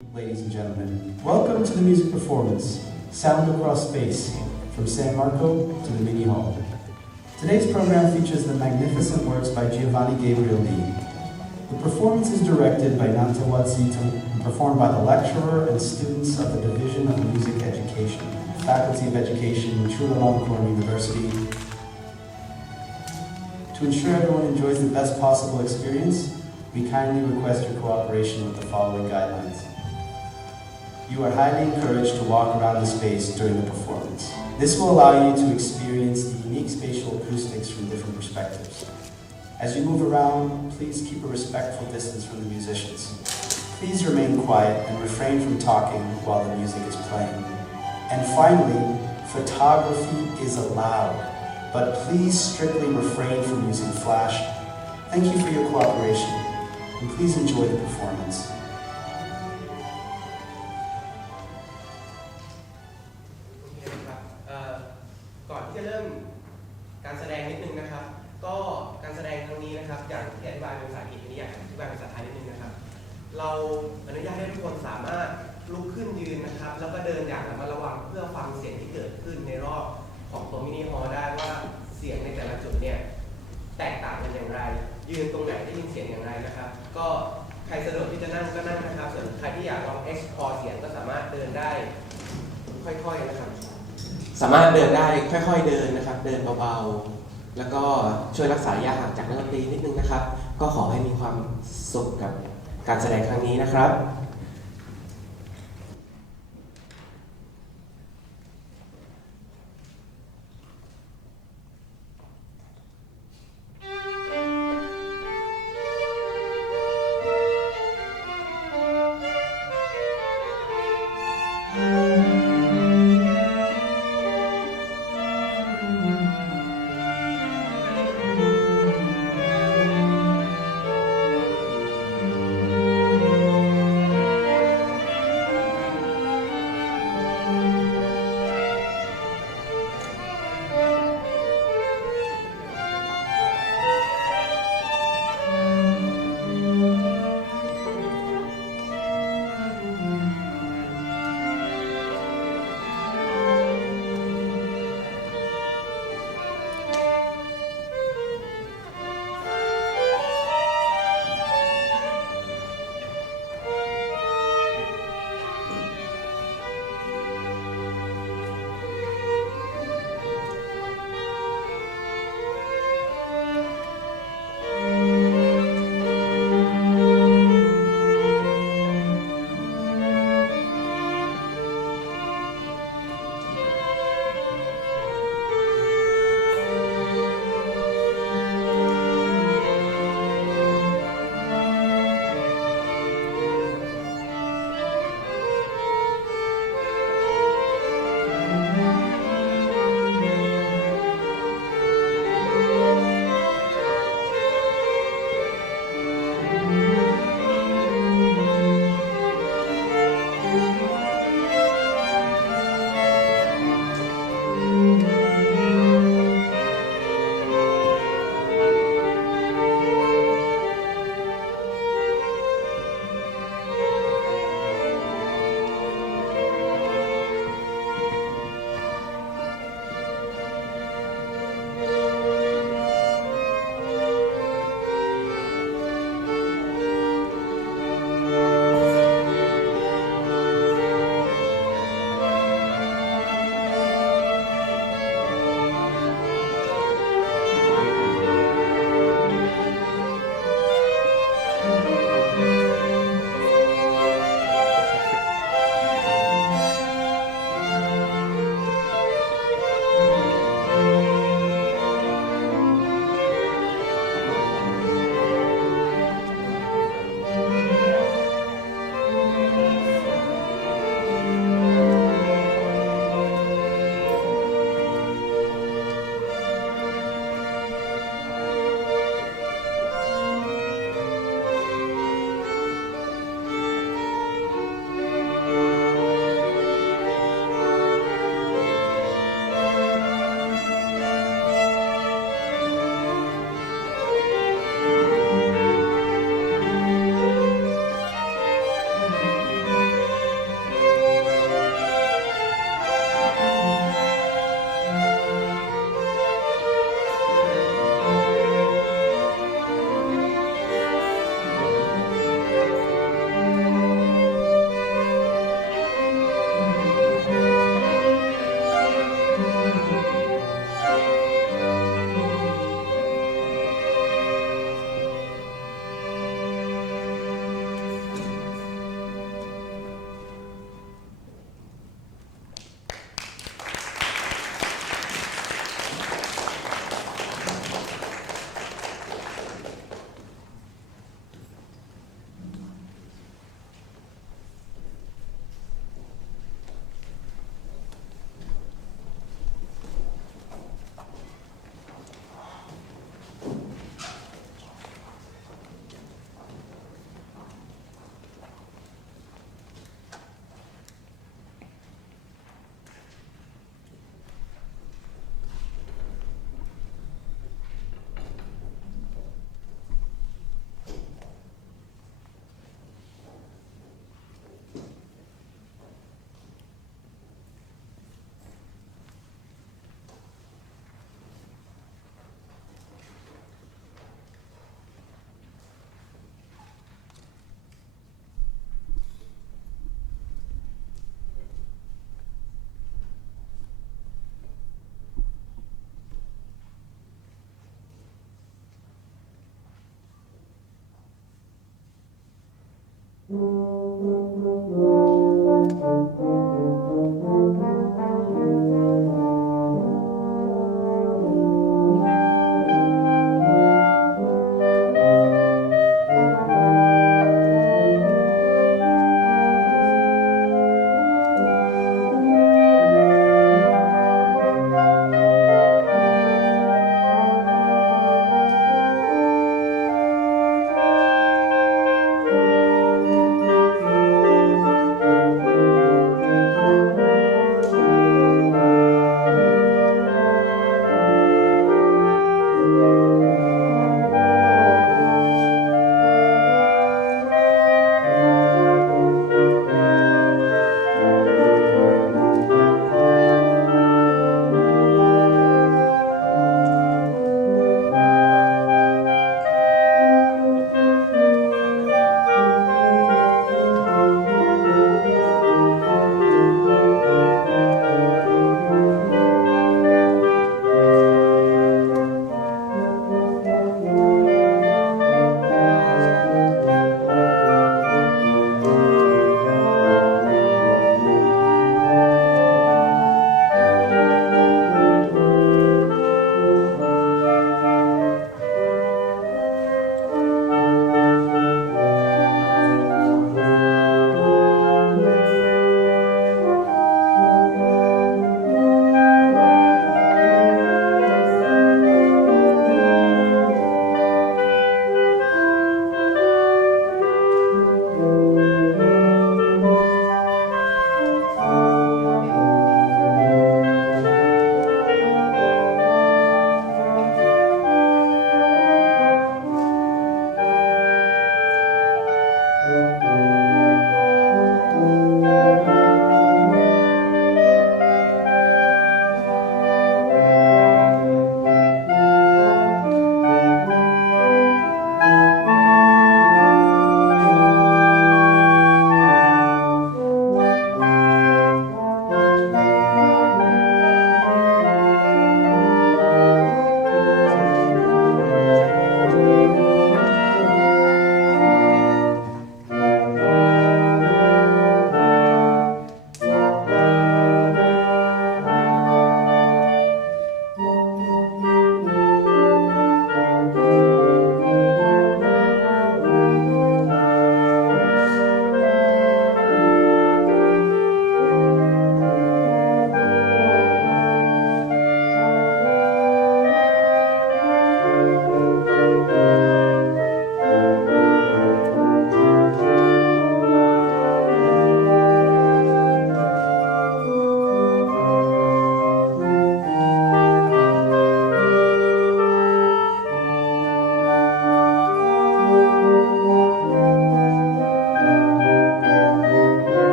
Ladies and gentlemen, welcome to the music performance, Sound Across Space, from San Marco to the Mini Hall. Today's program features the magnificent works by Giovanni Gabriel Lee. The performance is directed by Nanta Wadzito and performed by the lecturer and students of the Division of Music Education, Faculty of Education, Chulalongkorn University. To ensure everyone enjoys the best possible experience, we kindly request your cooperation with the following guidelines. You are highly encouraged to walk around the space during the performance. This will allow you to experience the unique spatial acoustics from different perspectives. As you move around, please keep a respectful distance from the musicians. Please remain quiet and refrain from talking while the music is playing. And finally, photography is allowed, but please strictly refrain from using flash. Thank you for your cooperation, and please enjoy the performance. ก่อนที่จะเริ่มการแสดงนิดนึงนะครับก็การแสดงครั้งนี้นะครับอย่างที่อธิบายเป็นภาษาอังกฤษนี้อย่างอธิบายเป็นภาษาไทยนิดนึงนะครับเราอนุญาตให้ทุกคนสามารถลุกขึ้นยืนนะครับแล้วก็เดินอย่างระมัดระวังเพื่อฟังเสียงที่เกิดขึ้นในรอบของตัวมินิฮอลล์ได้ว่าเสียงในแต่ละจุดเนี่ยแตกต่างกันอย่างไรยืนตรงไหนได้ยินเสียงอย่างไรนะครับก็ใครสะดวกที่จะนั่งก็นั่งนะครับส่วนใครที่อยากลอง explore เสียงก็สามารถเดินได้ค่อยๆนะครับสามารถเดินได้ค่อยๆเดินนะครับเดินเบาๆแล้วก็ช่วยรักษาระยะห่างจากนักดนตรีนิดนึงนะครับก็ขอให้มีความสุขกับการแสดงครั้งนี้นะครับ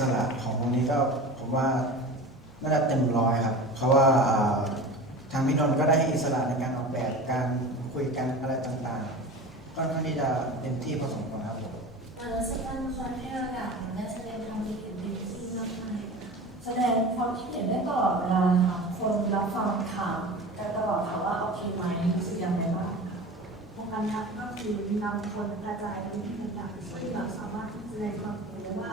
สระของวงนี้ก็ผมว่าน่าจะเต็มร้อยครับเพราะว่าทางพี่นนท์ก็ได้ให้อิสระในการออกแบบการคุยกันอะไรต่างๆก็ค่อนข้างที่จะเต็มที่พอสมควรครับผม รู้สึกว่าละครให้เราอยากได้แสดงความคิดเห็นเป็นที่มากมายแสดงความคิดเห็นได้ตลอดเวลาค่ะคนรับฟังข่าวกันตลอดค่ะว่าโอเคไหมรู้สึกอย่างไรบ้างค่ะ โครงการนี้ก็คือนำคนกระจายไปที่ต่างๆที่เราสามารถแสดงความเห็นได้ว่า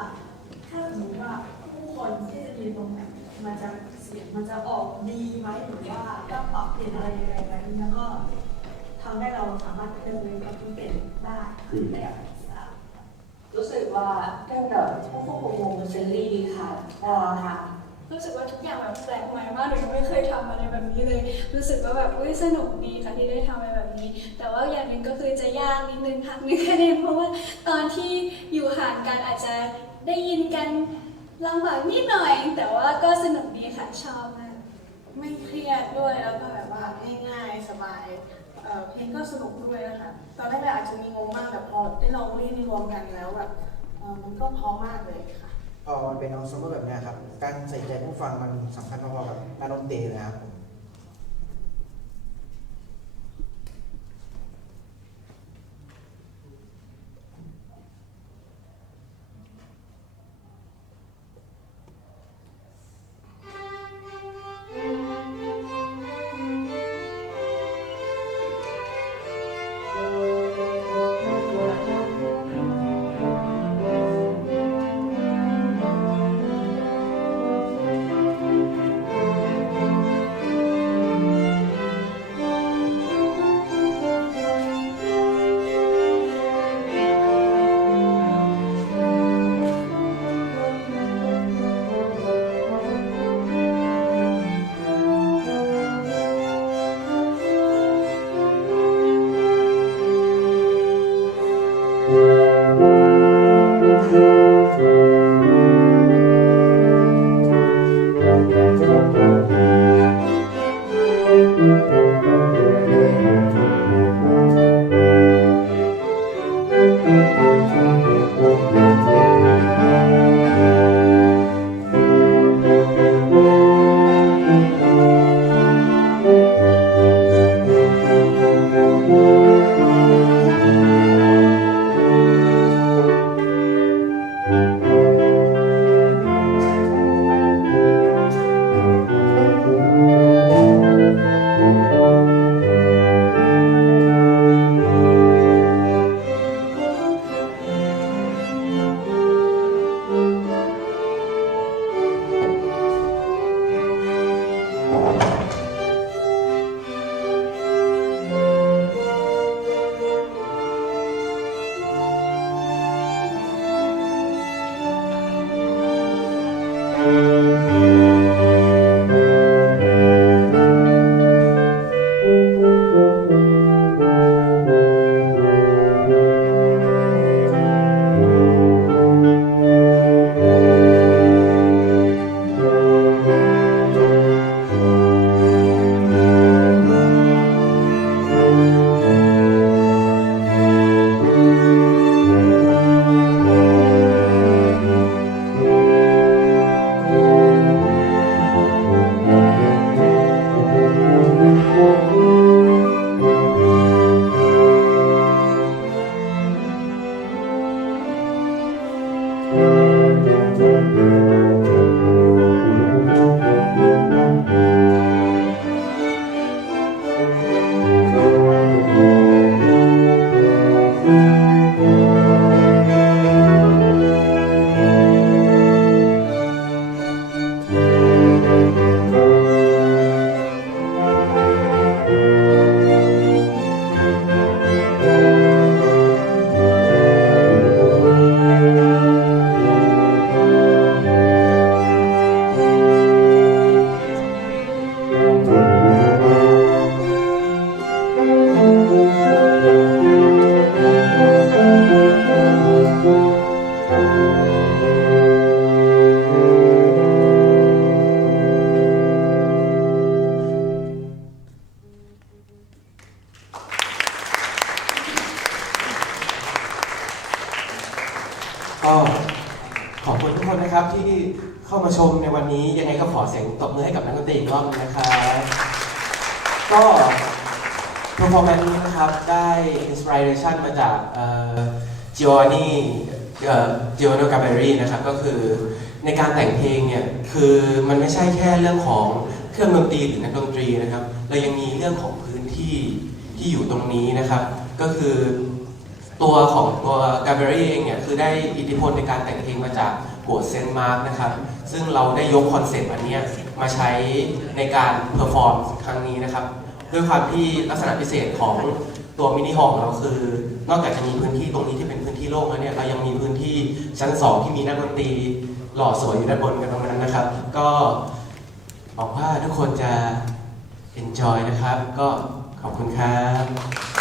ถ้าสมมติว่าผู้คนที่จะยืนตรงไหนมันจะเสียงมันจะออกดีไหมหรือว่าต้องปรับเปลี่ยนอะไรยังไงไหมแล้วก็ทำให้เราสามารถดำเนินการเปลี่ยนได้ในการศึกษา รู้สึกว่าเรื่องแบบผู้ควบคุมวงเฟรนลี่ดีค่ะค่ะ รู้สึกว่าทุกอย่างแบบแปลกใหม่มากเลยไม่เคยทำอะไรแบบนี้เลย รู้สึกว่าแบบสนุกดีค่ะที่ได้ทำอะไรแบบนี้ แต่ว่าอย่างหนึ่งก็คือจะยากนิดนึงค่ะ1 คะแนนเพราะว่าตอนที่อยู่ห่างกันอาจจะได้ยินกันลำบากนิดหน่อย แต่ว่าก็สนุกดีค่ะชอบมาก ไม่เครียดด้วยแล้วก็แบบว่าง่ายๆสบายเพลงก็สนุกด้วยนะคะตอนแรกๆอาจจะมีงงมากแต่พอได้ลองเล่นรวมกันแล้วแบบมันก็เพราะมากเลยค่ะ พอมันเป็นออนซัมเมอร์แบบเนี้ยครับการใส่ใจผู้ฟังมันสำคัญพอๆกับการดนตรีเลยครับผม ก็ ขอบคุณทุกคนนะครับที่เข้ามาชมในวันนี้ยังไงก็ขอเสียงตบมือให้กับนักดนตรีอีกรอบนึงนะครับก็ performance นี้นะครับได้ inspiration มาจากGiovanni Gaberi นะครับก็คือในการแต่งเพลงเนี่ยคือมันไม่ใช่แค่เรื่องของเครื่องดนตรีหรือนักดนตรีนะครับเรายังมีเรื่องของพื้นที่ที่อยู่ตรงนี้นะครับก็คือตัวของตัว Gaberi เองเนี่ยคือได้อิทธิพลในการแต่งเพลงมาจากโบสถ์เซนต์มาร์กนะครับซึ่งเราได้ยกคอนเซปต์อันนี้มาใช้ในการเพอร์ฟอร์มครั้งนี้นะครับด้วยความที่ลักษณะพิเศษของตัวมินิฮอลล์ของเราคือนอกจากจะมีพื้นที่ตรงนี้ที่เป็นพื้นที่โล่งแล้วเนี่ยเรายังมีพื้นที่ชั้น2ที่มีนักดนตรีหล่อสวยอยู่ด้านบนกันตรงนั้นนะครับก็หวังว่าทุกคนจะ enjoy นะครับก็ขอบคุณครับ